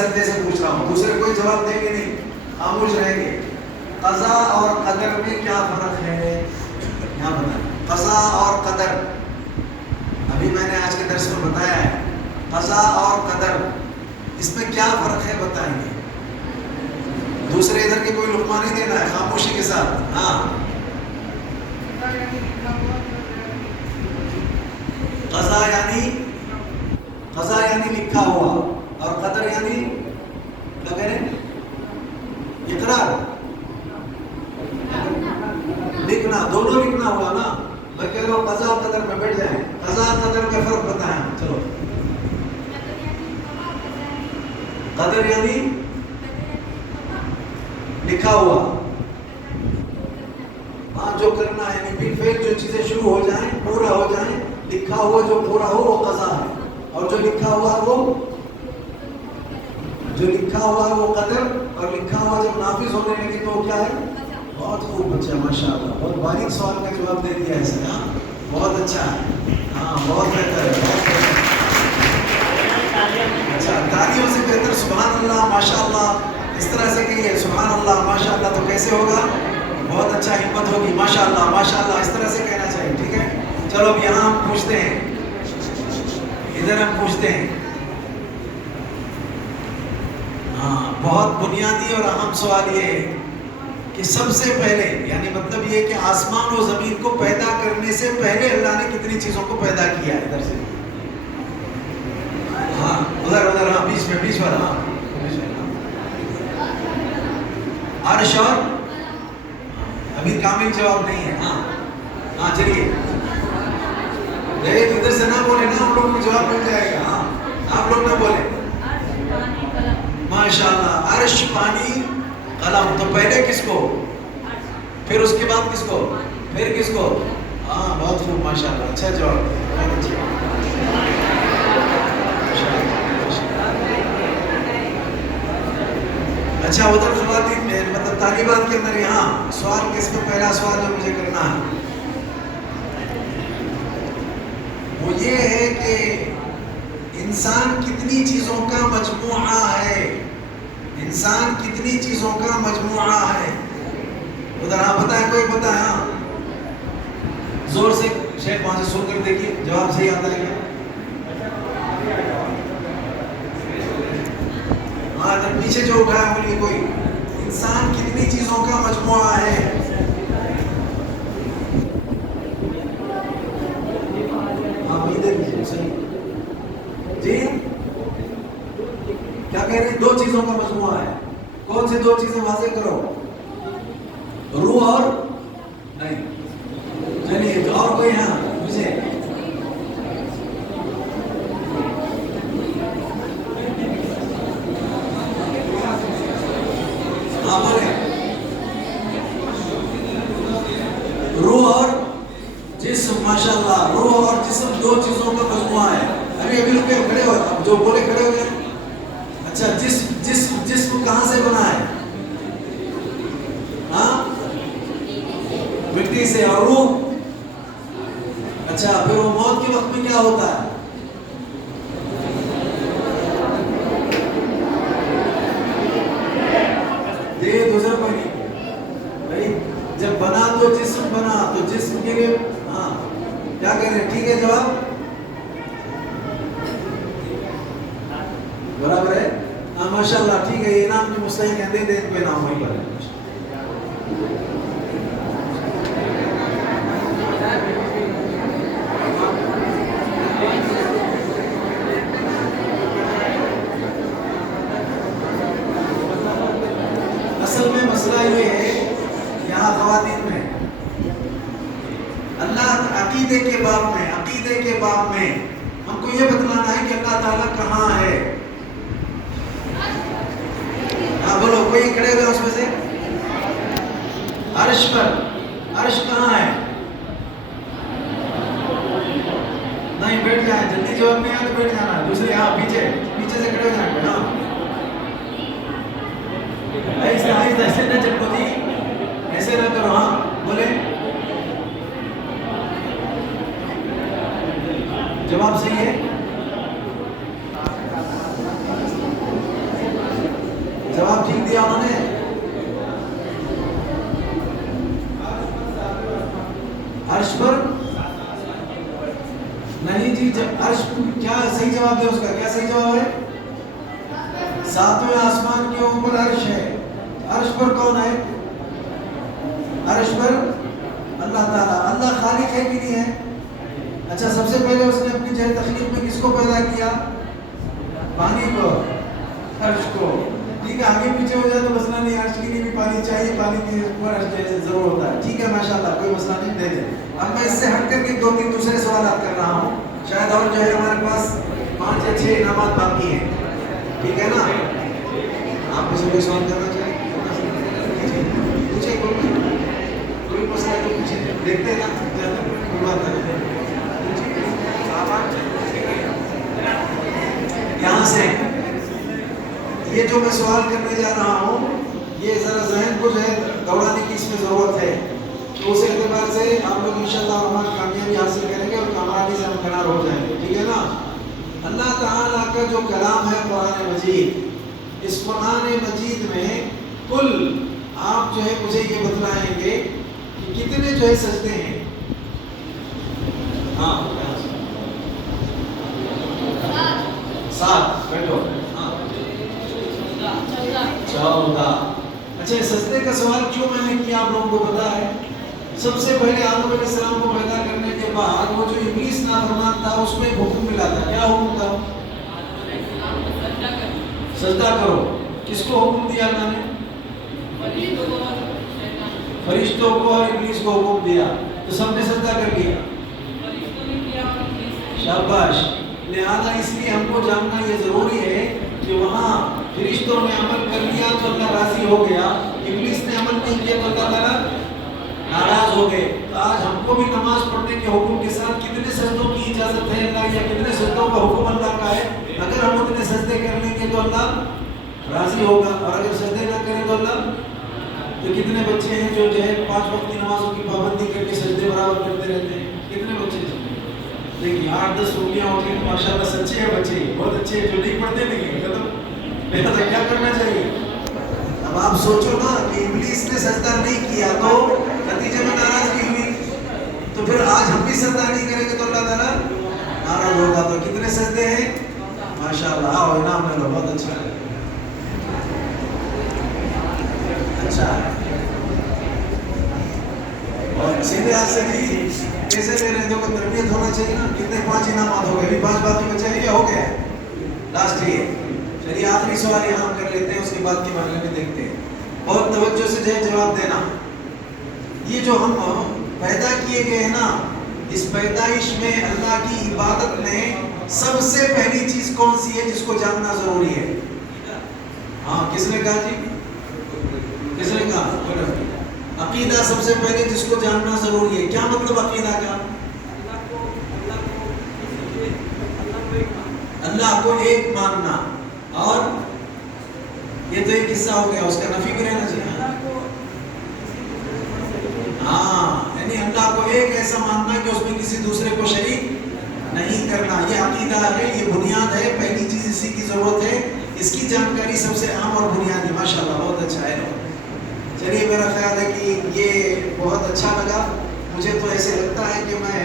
سجدے سے پوچھ رہا ہوں، دوسرے کوئی جواب دیں گے نہیں، خاموش رہیں گے. قضا اور قدر میں کیا فرق ہے؟ یہاں بتائیں. قضا اور قدر، ابھی میں نے آج کے درس میں بتایا ہے. قضا اور قدر اس میں کیا فرق ہے بتائیں گے. دوسرے ادھر کے کوئی لقمہ نہیں دینا ہے، خاموشی کے ساتھ. ہاں، قضا یعنی لکھا ہوا، اور قدر یعنی کیا کہہ رہے ہیں؟ اقرار، لکھنا، دونوں لکھنا ہوا نا. میں کہہ رہا ہوں قضا اور قدر میں بیٹھ جائیں. قضا اور قدر کا فرق بتائیں. چلو. قدر یعنی لکھا ہوا، ہاں جو کرنا ہے، یعنی بالفعل جو چیزیں شروع ہو جائیں، پورا ہو جائیں. لکھا ہوا جو پورا ہو وہ قضا ہے، اور جو لکھا ہوا وہ قدر. اور لکھا ہوا جب نافذ ہونے لگے تو وہ کیا ہے؟ بہت خوب بچہ، ماشاء اللہ، بہت باریک سوال کا جواب دے دیا ہے اس نے. ہاں بہت اچھا ہے، ہاں بہت بہتر ہے، بہت بہتر. اچھا، تالیوں سے بہتر سبحان اللہ، ماشاء اللہ اس طرح سے کہیے. سبحان اللہ، ماشاء اللہ. تو کیسے ہوگا؟ بہت اچھا، ہمت ہوگی. ماشاء اللہ، ماشاء اللہ اس طرح سے کہنا چاہیے. ٹھیک ہے. چلو اب یہاں ہم پوچھتے ہیں، ادھر ہم پوچھتے ہیں. ہاں، بہت بنیادی اور اہم سوال یہ ہے کہ سب سے پہلے، یعنی مطلب یہ کہ آسمان و زمین کو پیدا کرنے سے پہلے اللہ نے کتنی چیزوں کو پیدا کیا ہے؟ ادھر سے، ہاں ادھر، ہاں بیچ والا. ہاں عرش اور، ابھی کامل جواب نہیں ہے. ہاں چلیے، ادھر سے نہ بولے نا، ہم لوگ کو جواب مل جائے گا. ہاں آپ لوگ نہ بولے. ماشاء اللہ. عرش، پانی، قلم. تو پہلے کس کو، پھر اس کے بعد کس کو، پھر کس کو؟ ہاں بہت خوب، ماشاء اللہ. اچھا جواب، بہت اچھا. اچھا، ادھر خواتین میں مطلب طالبات کے اندر یہاں سوال کس میں، پہلا سوال جو مجھے کرنا ہے وہ یہ ہے کہ انسان کتنی چیزوں کا مجموعہ ہے؟ انسان کتنی چیزوں کا مجموعہ ہے؟ ادھر ہاں بتائیں، کوئی بتائیں. ہاں زور سے، شیخ وہاں سے سن کر دیکھیے، جواب صحیح آتا ہے کیا؟ ہاں ادھر پیچھے جو اٹھایا بولیے کوئی. انسان کتنی چیزوں کا مجموعہ ہے؟ ہاں ادھر صحیح جی. کیا کہہ رہے ہیں؟ دو چیزوں کا مجموعہ ہے. کون سی دو چیزیں؟ واضح کرو. روح اور نہیں. چلیے تو اور کوئی؟ ہاں مجھے روح اور جسم. ماشاء اللہ، روح اور جسم دو چیزوں کا مجموعہ ہے. ابھی رکے، کھڑے ہو، جو بولے کھڑے ہو گئے. اچھا، جسم کہاں سے بنا ہے؟ ہاں مٹی سے. اور روح؟ اچھا، پھر وہ موت کے وقت میں کیا ہوتا ہے؟ دوسرا کوئی نہیں بھائی. جب بنا تو جسم بنا، تو جسم کے لیے ہاں کیا کہہ رہے ہیں؟ ٹھیک ہے جواب برابر ہے. ہاں ماشاء اللہ، ٹھیک ہے. یہ انعام جو مستحق ہیں دے دیں، ان کو انعام وہی پر ہے. اصل میں مسئلہ یہ ہے یہاں خواتین میں، اللہ عقیدے کے باب میں ہم کو یہ بتلانا ہے کہ اللہ تعالیٰ کہاں ہے. ہاں بولو، کوئی کھڑے ہوئے اس میں سے. عرش پر. عرش کہاں ہے؟ نہیں بیٹھ جائیں، جلدی جواب نہیں آیا تو بیٹھ جانا. دوسرے یہاں پیچھے سے کھڑے ہو جائیں. ہاں ایسے نہ چپکو جی، ایسے نہ کرو. ہاں بولے، جواب صحیح ہے. جواب ٹھیک دیا انہوں نے؟ عرش پر نہیں جی، عرش کیا صحیح جواب دے اس کا؟ کیا صحیح جواب ہے؟ ساتویں آسمان کے اوپر عرش ہے. عرش پر کون ہے؟ عرش پر اللہ تعالیٰ. اللہ خالق ہے کہ نہیں ہے؟ اچھا، سب سے پہلے اس نے اپنی جہت تخلیق میں کس کو پیدا کیا؟ پانی کو، عرش کو. ٹھیک ہے، آگے پیچھے ہو جائے تو مسئلہ نہیں، عرش کے لیے بھی پانی چاہیے، پانی کے اوپر عرش جیسے ضرور ہوتا ہے. ٹھیک ہے، ماشاءاللہ، کوئی مسئلہ نہیں، دے دیں. اب میں اس سے ہٹ کر کے 2-3 دوسرے سوالات کر رہا ہوں، شاید اور جو ہے ہمارے پاس 5 یا 6 انعامات باقی ہیں. ٹھیک ہے نا؟ آپ مجھے کوئی سوال کرنا چاہیں؟ پوچھیں، کوئی مسئلہ تو پوچھیں، دیکھتے ہیں نا، کوئی بات نہیں. یہاں سے یہ جو میں سوال کرنے جا رہا ہوں، یہ ذرا ذہن کو جو ہے دوڑانے کی اس میں ضرورت ہے. تو اس اعتبار سے آپ لوگ انشاءاللہ ہماری کامیابی حاصل کریں گے اور کامیابی سے ہم کنار ہو جائیں گے. ٹھیک ہے نا؟ اللہ تعالیٰ کا جو کلام ہے قرآن مجید، اس قرآن مجید میں کل آپ جو ہے مجھے یہ بتلائیں گے کہ کتنے جو ہے سجدے ہیں. ہاں 7. بیٹھو. ہاں 14. اچھا، سجدے کا سوال کیوں میں نے کیا آپ لوگوں کو پتا ہے؟ سب سے پہلے آدم علیہ السلام کو پیدا کرنے کے بعد وہ جو ابلیس نافرمان تھا، اس میں ایک حکم ملا تھا. کیا حکم تھا؟ سجدہ کرو. کس کو حکم دیا اللہ نے؟ فرشتوں کو اور ابلیس کو حکم دیا. تو سب نے سجدہ کر لیا. شاباش. لہذا اس لیے ہم کو جاننا یہ ضروری ہے کہ وہاں فرشتوں نے عمل کر لیا تو اللہ راضی ہو گیا، ابلیس نے عمل نہیں کیا تو اللہ تعالیٰ ناراض ہو گئے. تو آج ہم کو بھی نماز پڑھنے کے حکم کے ساتھ کتنے سجدوں کی اجازت ہے اللہ، یا کتنے سجدوں کا حکم اللہ کا ہے؟ اگر ہم اتنے سجدے کر لیں گے تو اللہ راضی ہوگا، اور اگر سجدے نہ کریں تو اللہ. تو کتنے بچے ہیں جو ہے 5 وقت کی نمازوں کی پابندی کر کے سجدے برابر کرتے رہتے ہیں؟ کتنے بچے ہیں؟ دیکھیے 8-10 روپیاں ہوتی ہیں، ماشاءاللہ سچے ہیں بچے، بہت اچھے ہیں. جو نہیں پڑھتے نہیں ختم. کیا کرنا چاہیے؟ اب آپ سوچو نا کہ ابلیس نے سجدہ نہیں کیا تو نتیجے میں ناراضگی ہوئی، تو پھر آج ہم بھی سجدہ نہیں کریں گے تو اللہ تعالیٰ ناراض ہوگا. تو کتنے سجدے ہیں؟ ماشاءاللہ. آؤ انعام لے لو، بہت اچھا ہے. اچھا، اور سیدھے ہاتھ سے بھی کیسے لے رہے ہیں؟ دیکھو تربیت ہونا چاہیے نا. کتنے 5 انعامات ہو گئے، ابھی 5 باقی بچے ہیں یا ہو گیا ہے؟ لاسٹ ہی ہے. چلیے آخری سوال یہاں ہم کر لیتے ہیں، اس کے بعد کے مرحلے میں دیکھتے ہیں. بہت توجہ سے جو ہے جواب دینا. یہ جو ہم پیدا کیے گئے ہیں نا، اس پیدائش میں اللہ کی عبادت میں سب سے پہلی چیز کون سی ہے جس کو جاننا ضروری ہے؟ ہاں، کس نے کہا جی؟ کس نے کہا؟ عقیدہ سب سے پہلے جس کو جاننا ضروری ہے. کیا مطلب عقیدہ کا؟ اللہ کو ایک ماننا. اور یہ تو ایک حصہ ہو گیا، اس کا نفی بھی رہنا چاہیے. ہاں، یعنی اللہ کو ایک ایسا ماننا کہ اس میں کسی دوسرے کو شریک نہیں کرنا. یہ عقیدہ ہے، یہ بنیاد ہے. پہلی چیز اسی کی ضرورت ہے. اس کی جانکاری سب سے عام اور بنیادی. ماشاءاللہ، بہت اچھا ہے. چلیے، میرا خیال ہے کہ یہ بہت اچھا لگا. مجھے تو ایسے لگتا ہے کہ میں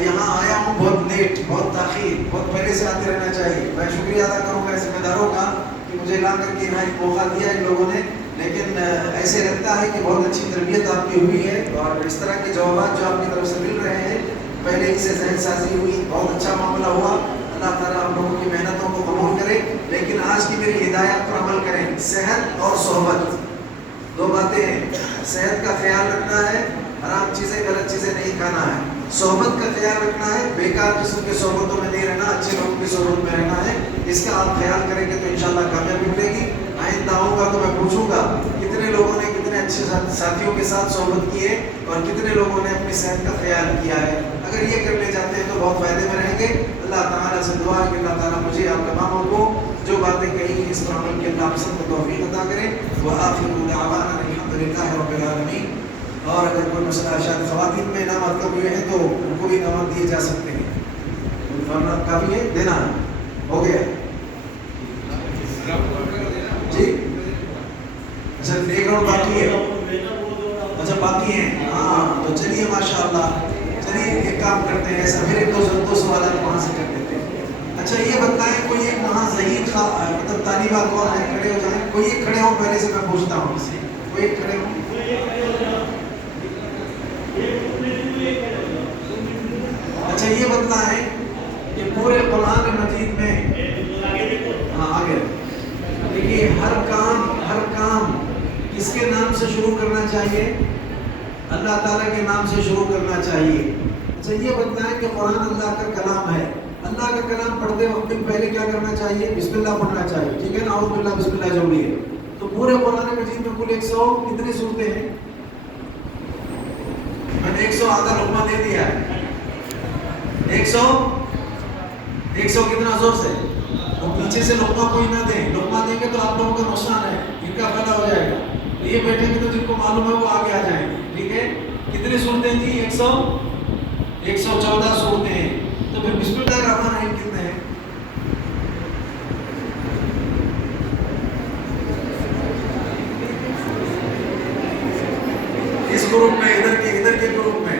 یہاں آیا ہوں بہت لیٹ، بہت تاخیر، بہت پہلے سے آتے رہنا چاہیے. میں شکریہ ادا کروں گا ذمہ داروں کا کہ مجھے لا کر کے یہاں ایک موقع دیا ان لوگوں نے. لیکن ایسے لگتا ہے کہ بہت اچھی تربیت آپ کی ہوئی ہے، اور اس طرح کے جوابات جو آپ کی طرف سے مل رہے ہیں، پہلے اس سے ذہن سازی ہوئی، بہت اچھا معاملہ ہوا. اللہ تعالیٰ آپ لوگوں کی محنتوں کو قبول کرے. لیکن آج کی میری ہدایت پر عمل کریں. صحت اور صحبت 2 باتیں ہیں. صحت کا خیال رکھنا ہے، حرام چیزیں غلط چیزیں نہیں کھانا ہے. صحبت کا خیال رکھنا ہے، بیکار قسم کے صحبتوں میں نہیں رہنا، اچھے لوگوں کی صحبت میں رہنا ہے. اس کا آپ خیال کریں گے تو انشاءاللہ کامیابی ملے گی. آئندہ آؤں گا تو میں پوچھوں گا کتنے لوگوں نے کتنے اچھے ساتھیوں کے ساتھ صحبت کی ہے، اور کتنے لوگوں نے اپنی صحت کا خیال کیا ہے. اگر یہ کرنے جاتے ہیں تو بہت فائدے میں رہیں گے. اللہ تعالیٰ سے دعا ہے کہ اللہ تعالیٰ مجھے آپ تماموں کو جو باتیں کہی اس پر عمل کے اللہ سب کو توفیق عطا کرے. وآخر دعوانا الحمدللہ رب العالمین. اور اگر کوئی مسئلہ شاید خواتین میں انعامات کبھی ہیں تو ان کو بھی انعامات دیے جا سکتے ہیں. کافی ہے دینا، ہو گیا جی. اچھا ایک راؤنڈ باقی ہے. اچھا باقی ہیں. ہاں تو چلیے ماشاء اللہ. چلیے ایک کام کرتے ہیں ایسا، میرے 200 سوالات وہاں سے کر دیتے ہیں. اچھا یہ بتائیں کوئی ایک وہاں ذہین مطلب طالبہ کون ہے؟ کھڑے ہو جائیں. کوئی ایک کھڑے ہوں پہلے سے میں پوچھتا ہوں اس سے. کوئی ایک کھڑے ہوں. اچھا یہ بتائیں کہ پورے قرآن مجید میں، ہاں آگے دیکھیے، ہر کام کس کے نام سے شروع کرنا چاہیے؟ اللہ تعالیٰ کے نام سے شروع کرنا چاہیے. اچھا یہ بتائیں کہ قرآن اللہ کا کلام ہے، اللہ کا کلام پڑھتے وقت پہلے کیا کرنا چاہیے؟ بسم اللہ پڑھنا چاہیے. ٹھیک ہے نا؟ اعوذ باللہ بسم اللہ جو بھی ہے. تو پورے قرآن مجید میں کل 100 کتنی صورتیں ہیں؟ میں نے 100 آدھا لقمہ دے دیا ہے. 100 کتنا زور سے؟ وہ پیچھے سے لقمہ کوئی نہ دیں. لقمہ دیں گے تو آپ لوگوں کا نقصان ہے، ان کا فائدہ ہو جائے گا. یہ بیٹھے گے تو جن کو معلوم ہے وہ آگے آ جائیں گے. ٹھیک ہے؟ کتنی صورتیں تھیں؟ 114 صورتیں ہیں. تو پھر بسم اللہ الرحمن الرحیم کتنے ہیں؟ اس گروپ میں، ادھر کے گروپ میں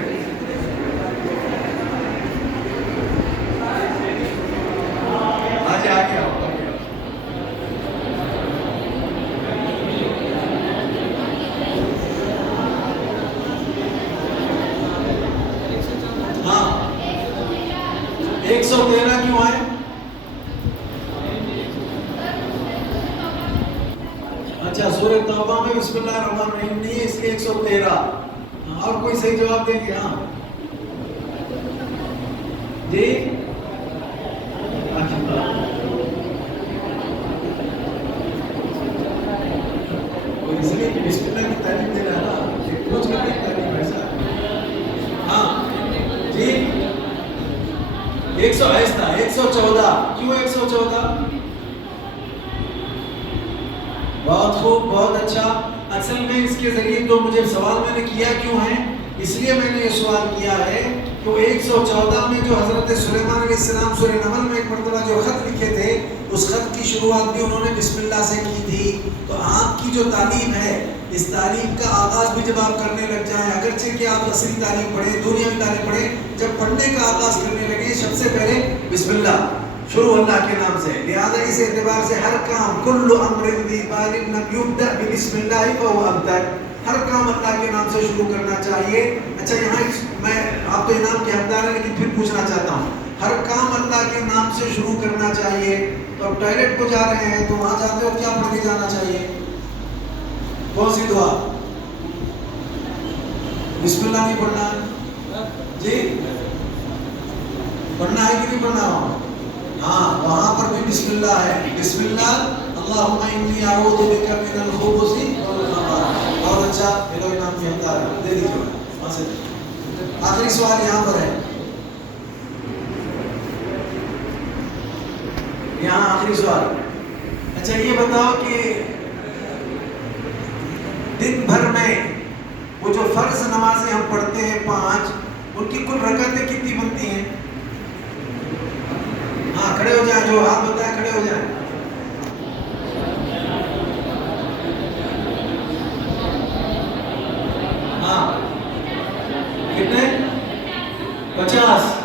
آگے آؤ. ہاں 113 کیوں آئے؟ اچھا سورہ توبہ میں بسم اللہ الرحمن الرحیم نہیں ہے، اس لیے 113. اور کوئی صحیح جواب دیں گے؟ ہاں جی. اس لیے کہ بسم اللہ کی تعلیم دے رہا ہے نا، کچھ کا بھی تعلیم ایسا. ہاں جی 114 کیوں 114؟ بہت خوب، بہت اچھا. اصل میں اس کے ذریعے تو مجھے سوال میں نے کیا کیوں ہے، اس لیے میں نے یہ سوال کیا ہے کہ 114 میں جو حضرت سلیمان علیہ السلام سورہ نمل میں ایک مرتبہ جو خط لکھے تھے، اس خط کی شروعات بھی انہوں نے بسم اللہ سے کی تھی. تو آپ کی جو تعلیم ہے، اس تعلیم کا آغاز بھی جب آپ کرنے لگ جائیں، اگرچہ کہ آپ اصلی تعلیم پڑھیں، دنیاوی تعلیم پڑھیں، جب پڑھنے کا آغاز کرنے لگے سب سے پہلے بسم اللہ شروع اللہ کے نام سے. لہذا اس اعتبار سے ہر کام کل امر ذی بال لم یبدأ بسم اللہ فهو ابتر، ہر کام اللہ کے نام سے شروع کرنا چاہیے. اچھا یہاں میں آپ تو انعام کے حقدار ہیں لیکن پھر پوچھنا چاہتا ہوں، ہر کام اللہ کے نام سے شروع کرنا چاہیے. تو اب ٹوائلٹ کو جا رہے ہیں تو وہاں جاتے ہو کیا پڑھ کے جانا چاہیے؟ کون سی دعا؟ بسم اللہ نہیں پڑھنا جی؟ پڑھنا ہے کہ نہیں پڑھنا ہو؟ ہاں وہاں پر بھی بسم اللہ ہے. بسم اللہ اللہم انی اعوذ بک من الخبث والخبائث. بہت اچھا، میرا انعام کی حقدار ہے، دے دیجیے وہاں سے. آخری سوال یہاں پر ہے، یہاں آخری سوال. اچھا یہ بتاؤ کہ دن بھر میں وہ جو فرض نمازیں ہم پڑھتے ہیں 5، ان کی کل رکعتیں کتنی بنتی ہیں؟ ہاں کھڑے ہو جائیں، جو ہاتھ بتائیں کھڑے ہو جائیں. ہاں کتنے؟ 50.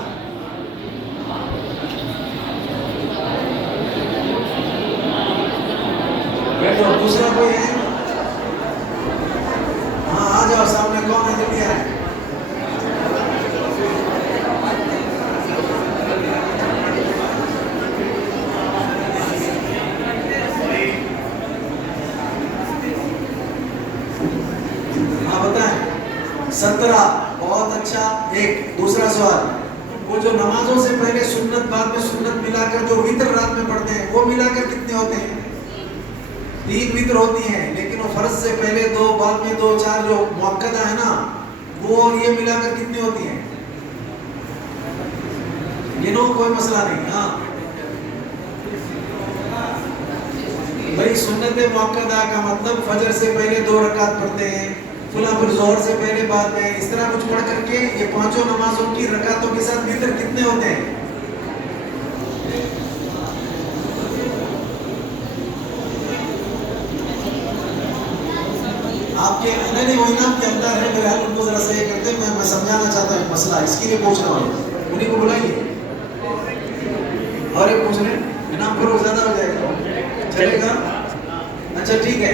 بیٹھو، دوسرا کوئی ہے؟ ہاں آ جاؤ سامنے، کون ہے جلدی آئے. ہاں بتائیں. 17. بہت اچھا. ایک دوسرا سوال، وہ جو نمازوں سے پہلے سنت بعد میں سنت ملا کر جو وتر رات میں پڑھتے ہیں، وہ ملا کر کتنے ہوتے ہیں؟ 3 وتر ہوتی ہیں، لیکن وہ فرض سے پہلے 2 بعد میں 2 4 جو مؤکدہ ہے نا، وہ اور یہ ملا کر کتنی ہوتی ہیں؟ گنو، کوئی مسئلہ نہیں. ہاں بھائی سنت مؤکدہ کا مطلب فجر سے پہلے 2 رکعت پڑھتے ہیں، فلاں پھر ظہر سے پہلے بعد میں، اس طرح کچھ پڑھ کر کے یہ 5 نمازوں کی رکعتوں کے ساتھ وتر کتنے ہوتے ہیں؟ آپ کے نہیں وہ انعام کے اندر ہے میرے حال ان کو ذرا سے یہ کرتے ہیں میں سمجھانا چاہتا ہوں ایک مسئلہ اس کے لیے پوچھ رہا ہوں انہیں کو بلائیے اور ایک پوچھ رہے انعام پھر وہ زیادہ ہو جائے گا چلے گا اچھا ٹھیک ہے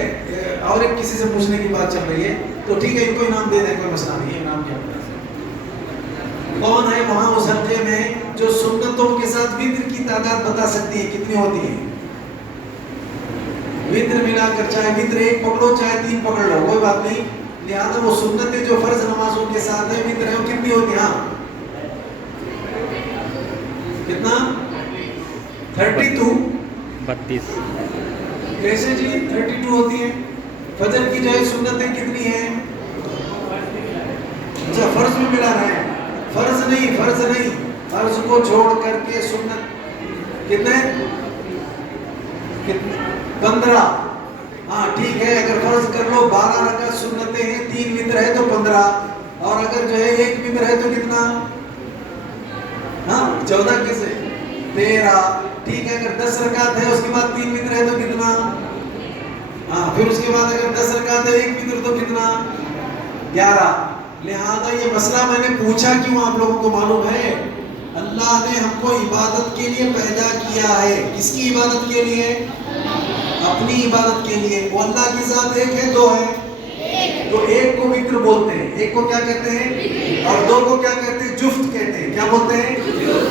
اور ایک کسی سے پوچھنے کی بات چل رہی ہے تو ٹھیک ہے ان کو انعام دے دیں کوئی مسئلہ نہیں ہے انعام کے اندر کون ہے وہاں اس حلقے میں جو سنتوں کے ساتھ وتر کی تعداد بتا سکتی ہے کتنی ہوتی ہے وتر ملا کر چاہے وتر ایک پکڑو چاہے 3 پکڑ لو کوئی بات نہیں لہذا وہ سنتیں جو فرض نمازوں کے ساتھ ہے وتر ہے وہ کتنی ہوتی ہے ہاں کتنا 32 کیسے جی 32 ہوتی ہے فجر کی جو ہے سنتیں کتنی ہیں اچھا فرض میں ملا رہے ہیں فرض نہیں فرض کو چھوڑ کر کے سنت کتنے 15 ہاں ٹھیک ہے اگر فرض کر لو 12 رکعت سنتیں ہیں 3 وتر ہے تو 15 اور اگر جو ہے 1 وتر ہے تو کتنا ہاں 14 کیسے 13 ٹھیک ہے اگر 10 رکعت ہے اس کے بعد 3 وتر ہے تو کتنا ہاں پھر اس کے بعد اگر 10 رکعت ہے 1 وتر تو کتنا 11 لہذا یہ مسئلہ میں نے پوچھا کیوں آپ لوگوں کو معلوم ہے اللہ نے ہم کو عبادت کے لیے پیدا کیا ہے کس کی عبادت کے لیے اپنی عبادت کے لیے وہ اللہ کی ذات ایک ہے 2 ہے تو ایک کو وتر بولتے ہیں ایک کو کیا کہتے ہیں اور 2 کو کیا کہتے ہیں جفت کہتے ہیں کیا بولتے ہیں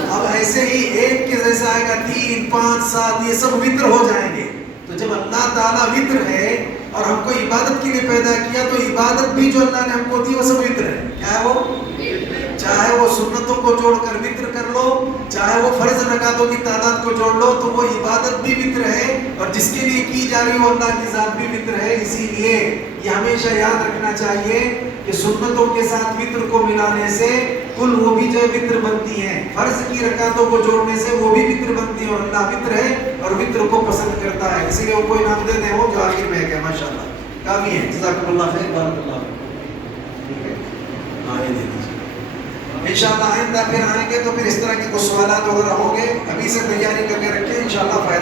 اب ایسے ہی ایک کے جیسا آئے گا 3 5 7 یہ سب وتر ہو جائیں گے تو جب اللہ تعالیٰ وتر ہے اور ہم کو عبادت کے لیے پیدا کیا تو عبادت بھی جو اللہ نے ہم کو دی وہ سب وتر ہے کیا ہے وہ چاہے وہ سنتوں کو جوڑ کر وتر کر لو چاہے وہ فرض رکعتوں کی تعداد کو جوڑ لو تو وہ عبادت بھی وتر ہے اور جس کے لیے کی جا رہی وہ اللہ کی ذات بھی وتر ہے اسی لیے یہ ہمیشہ یاد رکھنا چاہیے کہ سنتوں کے ساتھ وتر کو ملانے سے کل وہ بھی جو وتر بنتی ہیں فرض کی رکعتوں کو جوڑنے سے وہ بھی وتر بنتی ہیں اور اللہ وتر ہے اور وتر کو پسند کرتا ہے اسی لیے وہ کوئی نام دے دیں وہ جو آخر میں ہے ماشاءاللہ کافی ہے جزاکم اللہ خیر بارک اللہ ٹھیک ہے ہاں یہ دے دیجیے انشاءاللہ آئندہ پھر آئیں گے تو پھر اس طرح کے کچھ سوالات وغیرہ ہوں گے ابھی سے تیاری کر کے رکھیں انشاءاللہ فائدہ